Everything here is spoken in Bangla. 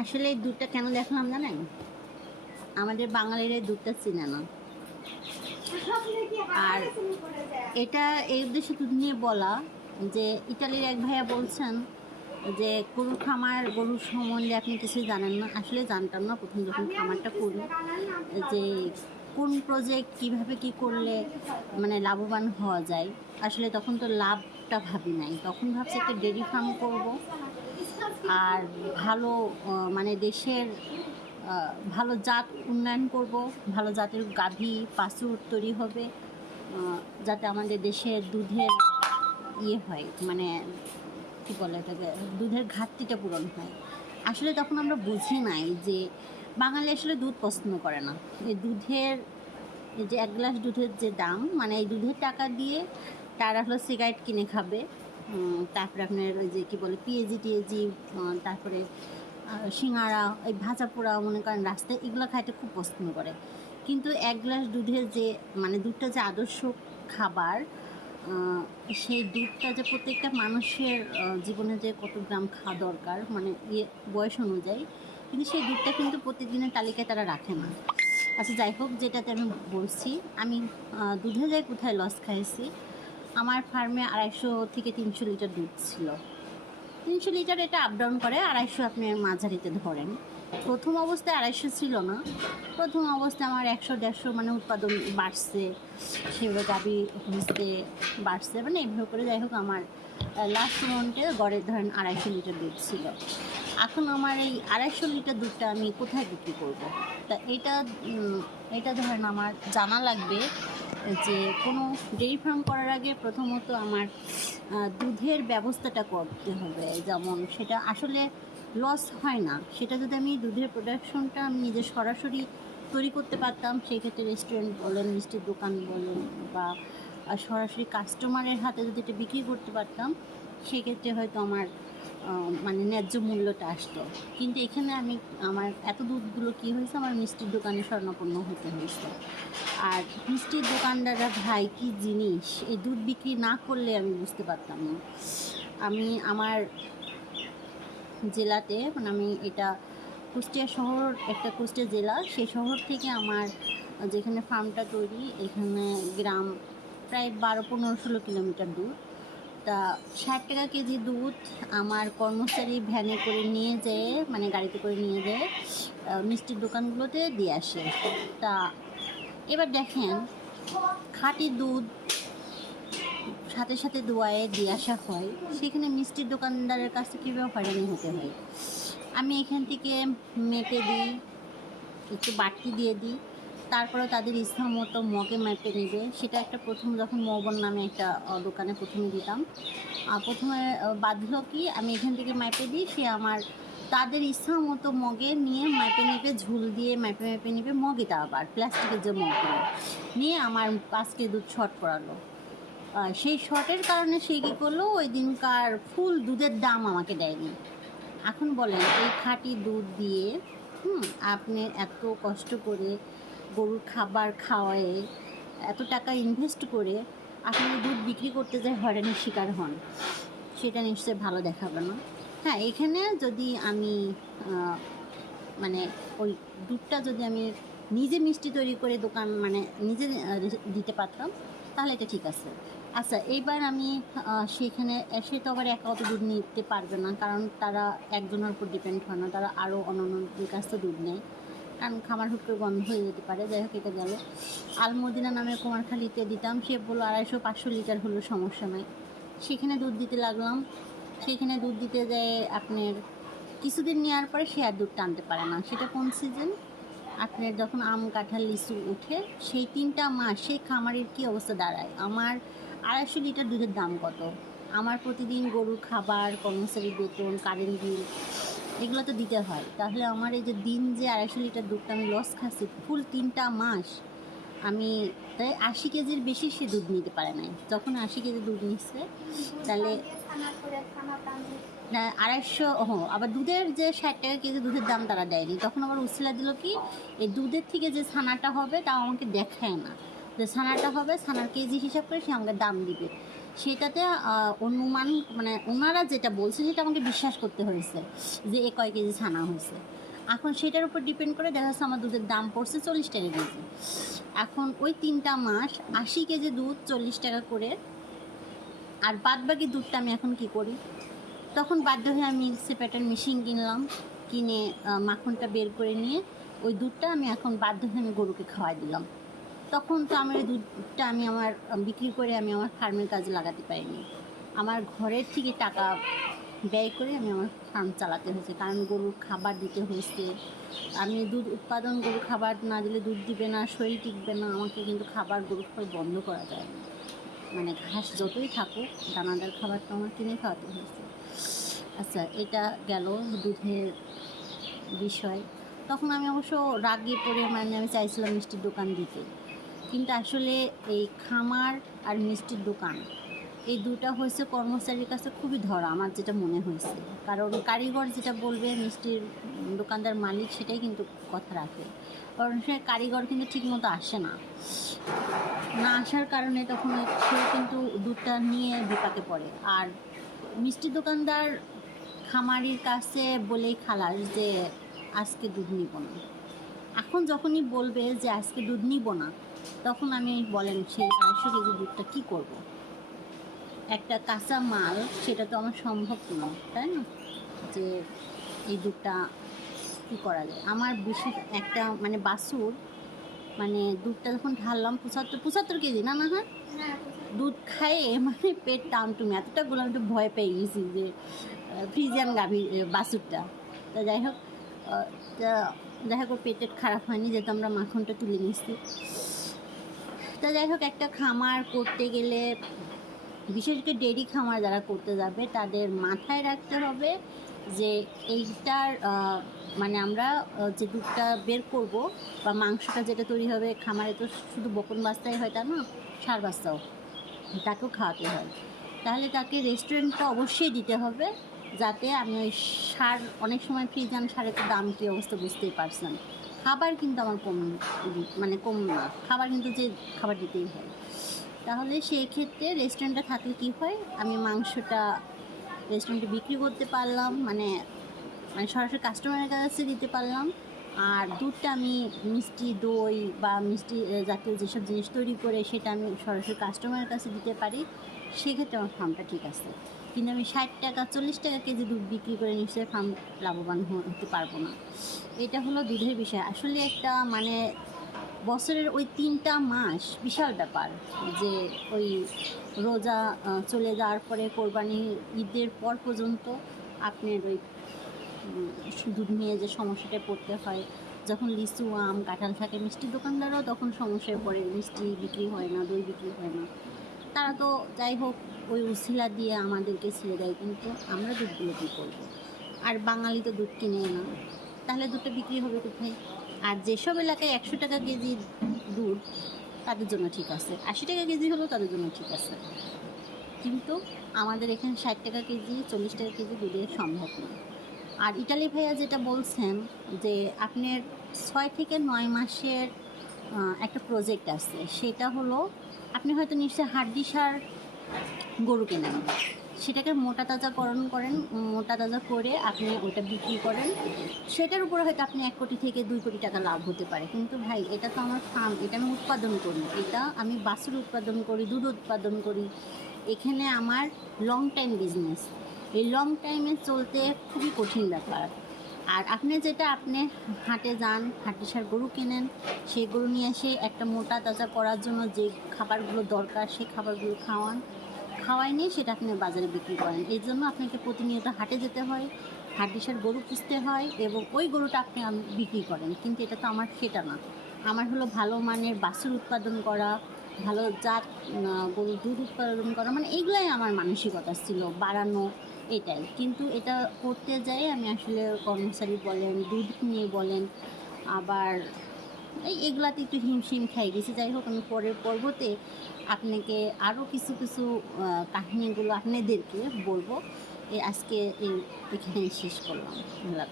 আসলে এই দুধটা কেন দেখলাম জানেন? আমাদের বাঙালির এই দুধটা চিনে না। আর এটা এই উদ্দেশ্যে দুধ নিয়ে বলা যে ইটালির এক ভাইয়া বলছেন যে গরুর খামার গরুর সম্বন্ধে আপনি কিছুই জানেন না। আসলে জানতাম না প্রথম যখন খামারটা করি। যে কোন প্রজেক্ট কীভাবে কি করলে মানে লাভবান হওয়া যায়। আসলে তখন তো লাভটা ভাবি নাই। তখন ভাবছি একটা ডেয়ারি ফার্ম করব। আর ভালো মানে দেশের ভালো জাত উন্নয়ন করব। ভালো জাতের গাভী বাছুর তৈরি হবে যাতে আমাদের দেশের দুধের ইয়ে হয় মানে কী বলে এটাকে, দুধের ঘাটতিটা পূরণ হয়। আসলে তখন আমরা বুঝি নাই যে বাঙালি আসলে দুধ পছন্দ করে না। এই দুধের যে এক গ্লাস দুধের যে দাম মানে এই দুধের টাকা দিয়ে তারা হলো সিগারেট কিনে খাবে। তারপরে আপনার ওই যে কী বলে পিএজি টিএজি তারপরে সিঙ্গারা, এই ভাজা পোড়া মনে করেন রাস্তায়, এগুলো খাইতে খুব পছন্দ করে। কিন্তু এক গ্লাস দুধের যে মানে দুধটা যে আদর্শ খাবার সেই দুধটা যে প্রত্যেকটা মানুষের জীবনে যে কত গ্রাম খাওয়া দরকার মানে ইয়ে বয়স অনুযায়ী, কিন্তু সেই দুধটা কিন্তু প্রতিদিনের তালিকায় তারা রাখে না। আচ্ছা যাই হোক, যেটাতে আমি বলছি, আমি দুধে যাই কোথায় লস খাইছি আমার ফার্মে আড়াইশো থেকে তিনশো লিটার দুধ ছিল। তিনশো লিটার এটা আপ ডাউন করে আড়াইশো আপনি মাঝারিতে ধরেন। প্রথম অবস্থায় আড়াইশো ছিল না। প্রথম অবস্থায় আমার একশো, দেড়শো মানে উৎপাদন বাড়ছে। সেভাবে গাবি হচ্ছে বাড়ছে। মানে এইভাবে করে যাই হোক আমার লাস্ট মন্টে গড়ে ধরেন আড়াইশো লিটার দুধ ছিল। এখন আমার এই আড়াইশো লিটার দুধটা আমি কোথায় বিক্রি করব। তা এটা এটা ধরেন আমার জানা লাগবে যে কোনো ডেয়ারি ফার্ম করার আগে প্রথমত আমার দুধের ব্যবস্থাটা করতে হবে। যেমন সেটা আসলে লস হয় না। সেটা যদি আমি দুধের প্রোডাকশনটা আমি নিজে সরাসরি তৈরি করতে পারতাম, সেই ক্ষেত্রে রেস্টুরেন্ট বলেন, মিষ্টির দোকান বলেন বা সরাসরি কাস্টমারের হাতে যদি এটা বিক্রি করতে পারতাম সেক্ষেত্রে হয়তো আমার মানে ন্যায্য মূল্যটা আসতো। কিন্তু এখানে আমি, আমার এত দুধগুলো কী হয়েছে? আমার মিষ্টির দোকানে স্বর্ণপন্ন হতে হয়েছে। আর মিষ্টির দোকানদাররা, ভাই, কী জিনিস? এই দুধ বিক্রি না করলে আমি বুঝতে পারতাম না। আমি আমার জেলাতে মানে আমি এটা কুষ্টিয়া শহর, একটা কুষ্টিয়া জেলা, সেই শহর থেকে আমার যেখানে ফার্মটা তৈরি, এখানে গ্রাম, প্রায় বারো পনেরো ষোলো কিলোমিটার দূর। তা ষাট টাকা কেজি দুধ আমার কর্মচারী ভ্যানে করে নিয়ে যেয়ে মানে গাড়িতে করে নিয়ে যেয়ে মিষ্টির দোকানগুলোতে দিয়ে আসে। তা এবার দেখেন, খাঁটি দুধ সাথে সাথে দোয়ায়ে দিয়ে আসা হয়। সেখানে মিষ্টির দোকানদারের কাছ থেকে কীভাবে হয়রানি হতে হয়। আমি এখান থেকে মেপে দিই, একটু বাড়তি দিয়ে দিই। তারপরে তাদের ইচ্ছা মতো মগে মেপে নেবে। সেটা একটা প্রথম যখন মৌবন নামে একটা দোকানে প্রথমে দিতাম। আর প্রথমে বাধ্য কি আমি এখান থেকে মেপে দিই সে আমার তাদের ইচ্ছা মতো মগে নিয়ে মেপে নেবে ঝুল দিয়ে মেপে মেপে নেবে মগেটা আবার প্লাস্টিকের যে মগগুলো নিয়ে আমার আজকে দুধ করালো। আহ, সেই শর্টের কারণে সে কী করল ওই দিনকার ফুল দুধের দাম আমাকে দেয়নি। এখন বলেন এই খাঁটি দুধ দিয়ে হুম আপনি এত কষ্ট করে গরুর খাবার খাওয়ায়ে, এত টাকা ইনভেস্ট করে আপনি দুধ বিক্রি করতে যায় হয়রানির শিকার হন, সেটা নিশ্চয়ই ভালো দেখাবে না। হ্যাঁ এখানে যদি আমি মানে ওই দুধটা যদি আমি নিজে মিষ্টি তৈরি করে দোকান মানে নিজে দিতে পারতাম, তাহলে এটা ঠিক আছে। আচ্ছা এইবার আমি সেখানে এসে তো আবার একা অত দুধ নিতে পারবে না, কারণ তারা একজনের উপর ডিপেন্ড হয় না, তারা আরও অন্য অন্যদের কাছ থেকে দুধ নেয়। কারণ খামার হুট করে বন্ধ হয়ে যেতে পারে, যাই হোক এটা গেল। আলমদিনা নামে কুমারখালিতে দিতাম, সে বলল, আড়াইশো পাঁচশো লিটার হলো, সমস্যা নাই। সেখানে দুধ দিতে লাগলাম। সেখানে দুধ দিতে যায় আপনার কিছুদিন নেওয়ার পরে সে আর দুধ টানতে পারে না। সেটা কোন সিজন আপনার যখন আম, কাঁঠাল, লিচু উঠে, সেই তিনটা মাস সেই খামারের কী অবস্থা দাঁড়ায়? আমার আড়াইশো লিটার দুধের দাম কত? আমার প্রতিদিন গরুর খাবার কর্মচারী বেতন কারেন্ট বিল এগুলো তো দিতে হয়। তাহলে আমার এই যে দিন যে আড়াইশো লিটার দুধটা আমি লস খাচ্ছি ফুল তিনটা মাস আমি, তাই আশি কেজির বেশি সে দুধ নিতে পারে নাই। যখন আশি কেজি দুধ নিচ্ছে, তাহলে আড়াইশো ও আবার দুধের যে ষাট টাকা কেজি দুধের দাম তারা দেয়নি। তখন আবার উসিলা দিল কি, এই দুধের থেকে যে ছানাটা হবে তা আমাকে দেখায় না। যে ছানাটা হবে, ছানার কেজি হিসাব করে সে আমাকে দাম দিবে। সেটাতে অনুমান মানে ওনারা যেটা বলছে সেটা আমাকে বিশ্বাস করতে হয়েছে যে এ কয় কেজি ছানা হয়েছে। এখন সেটার উপর ডিপেন্ড করে দেখা যাচ্ছে আমার দুধের দাম পড়ছে চল্লিশ টাকা কেজি। এখন ওই তিনটা মাস আশি কেজি দুধ চল্লিশ টাকা করে, আর বাদ বাকি দুধটা আমি এখন কি করি? তখন বাধ্য হয়ে আমি সেপারেটার মেশিন কিনলাম, কিনে মাখনটা বের করে নিয়ে ওই দুধটা আমি এখন বাধ্য হয়ে আমি গরুকে খাওয়াই দিলাম। তখন তো আমার দুধটা আমি আমার, বিক্রি করে আমি আমার ফার্মের কাজে লাগাতে পারিনি। আমার ঘরের থেকে টাকা ব্যয় করে আমি আমার ফার্ম চালাতে হয়েছে। কারণ গরুর খাবার দিতে হয়েছে। আমি দুধ উৎপাদন গরু খাবার না দিলে দুধ দিবে না, শরীর টিকবে না, আমাকে কিন্তু খাবার গরুর খাবার বন্ধ করা যায় না। মানে ঘাস যতই থাকুক, দানাদার খাবারটা আমার কিনে খাওয়াতে হয়েছে। আচ্ছা এটা গেল দুধের বিষয়। তখন আমি অবশ্য রাগে পড়ে মানে আমি চাইছিলাম মিষ্টির দোকান দিতে। কিন্তু আসলে এই খামার আর মিষ্টির দোকান, এই দুটা হয়েছে কর্মচারীর কাছে খুবই ধরা, আমার যেটা মনে হয়েছে। কারণ কারিগর যেটা বলবে, মিষ্টির দোকানদার মালিক সেটাই কিন্তু কথা রাখে। কারণ সে কারিগর কিন্তু ঠিকমতো আসে না। না আসার কারণে তখন সে কিন্তু দুধটা নিয়ে বিপাকে পড়ে। আর মিষ্টির দোকানদার খামারির কাছে বলেই খালাস যে, আজকে দুধ নিব না। এখন যখনই বলবে যে, আজকে দুধ নিব না তখন আমি বলেন সেই আড়াইশো কেজি দুধটা কী করব। একটা কাঁচা মাল সেটা তো আমার সম্ভব নয় তাই না? যে এই দুধটা কী করা যায়? আমার বিশেষ একটা মানে বাসুর মানে দুধটা যখন ঢাললাম পঁচাত্তর পঁচাত্তর কেজি না না হ্যাঁ দুধ খাইয়ে মানে পেট টান টুমে এতটা গুলো একটু ভয় পেয়ে গেছি যে ফ্রিজিয়ান গাভী আহ, বাছুরটা তা যাই হোক যাই হোক পেটের খারাপ হয়নি যেহেতু আমরা মাখনটা তুলে নিচ্ছি তা যাই হোক, একটা খামার করতে গেলে, বিশেষ করে ডেরি খামার যারা করতে যাবে, তাদের মাথায় রাখতে হবে যে এইটার মানে আমরা যে দুধটা বের করব বা মাংসটা যেটা তৈরি হবে খামারে, তো শুধু বকন বাস্তাই হয় তা না, সার বাস্তাও, তাকেও খাওয়াতে হয়। তাহলে তাকে রেস্টুরেন্টটা অবশ্যই দিতে হবে, যাতে আমি ওই সার, অনেক সময় ফ্রিজান সারের তো দাম কী অবস্থা বুঝতেই পারছেন। খাবার কিন্তু আমার কম মানে কম না। খাবার কিন্তু যে খাবার দিতেই হয়। তাহলে সেই ক্ষেত্রে রেস্টুরেন্টটা থাকলে কী হয়? আমি মাংসটা রেস্টুরেন্টে বিক্রি করতে পারলাম মানে মানে সরাসরি কাস্টমারের কাছে দিতে পারলাম। আর দুধটা আমি মিষ্টি দই বা মিষ্টি জাতীয় যেসব জিনিস তৈরি করে সেটা আমি সরাসরি কাস্টমারের কাছে দিতে পারি। সেক্ষেত্রে আমার ফার্মটা ঠিক আছে। কিন্তু আমি ষাট টাকা, চল্লিশ টাকা কেজি দুধ বিক্রি করে নিশ্চয়ই ফার্ম লাভবান হতে পারব না। এটা হলো দুধের বিষয়। আসলে একটা মানে বছরের ওই তিনটা মাস বিশাল ব্যাপার যে ওই রোজা চলে যাওয়ার পরে কোরবানি ঈদের পর পর্যন্ত আপনার ওই দুধ নিয়ে যে সমস্যাটায় পড়তে হয়, যখন লিচু, আম, কাঁঠাল থাকে মিষ্টির দোকানদারও তখন সমস্যায় পড়ে, মিষ্টি বিক্রি হয় না, দই বিক্রি হয় না। তারা তো যাই হোক ওই উসিলা দিয়ে আমাদেরকে ছেড়ে দেয়, কিন্তু আমরা দুধগুলো কী করব? আর বাঙালি তো দুধ কিনে না, তাহলে দুধটা বিক্রি হবে কোথায়? আর যেসব এলাকায় একশো টাকা কেজি দুধ, তাদের জন্য ঠিক আছে। আশি টাকা কেজি হলেও তাদের জন্য ঠিক আছে। কিন্তু আমাদের এখানে ষাট টাকা কেজি, চল্লিশ টাকা কেজি দুধের সম্ভব না। আর ইটালি ভাইয়া যেটা বলছেন যে আপনার ছয় থেকে নয় মাসের একটা প্রজেক্ট আছে, সেটা হলো আপনি হয়তো নিশ্চয়ই হাড্ডি সার গরু কেনেন। সেটাকে মোটা তাজাকরণ করেন, মোটা তাজা করে আপনি ওটা বিক্রি করেন। সেটার উপরে হয়তো আপনি এক কোটি থেকে দুই কোটি টাকা লাভ হতে পারে। কিন্তু ভাই, এটা তো আমার ফার্ম এটা আমি উৎপাদন করি। এটা আমি বাছুর উৎপাদন করি, দুধ উৎপাদন করি। এখানে আমার লং টাইম বিজনেস এই লং টাইমে চলতে খুবই কঠিন ব্যাপার। আর আপনি যেটা, আপনি হাটে যান, হাটে সার গরু কেনেন, সেই গরু নিয়ে এসে একটা মোটা তাজা করার জন্য যে খাবারগুলো দরকার, সেই খাবারগুলো খাওয়ান। খাওয়াই নিয়ে সেটা আপনি বাজারে বিক্রি করেন। এই জন্য আপনাকে প্রতিনিয়ত হাটে যেতে হয়, হাটে গরু পুষতে হয় এবং ওই গরুটা আপনি বিক্রি করেন। কিন্তু এটা তো আমার সেটা না। আমার হলো ভালো মানের বাছুর উৎপাদন করা, ভালো জাত গরুর দুধ উৎপাদন করা মানে এইগুলাই আমার মানসিকতা ছিল, বাড়ানো এটাই। কিন্তু এটা করতে যাই আমি আসলে কর্মচারী বলেন, দুধ নিয়ে বলেন, আবার এই এগুলাতে একটু হিমশিম খাই। গেছি যাই হোক, আমি পরের পর্বতে আপনাকে আরও কিছু কিছু কাহিনীগুলো আপনাদেরকে বলব। এই আজকে এই এখানে শেষ করলাম। আল্লাহ।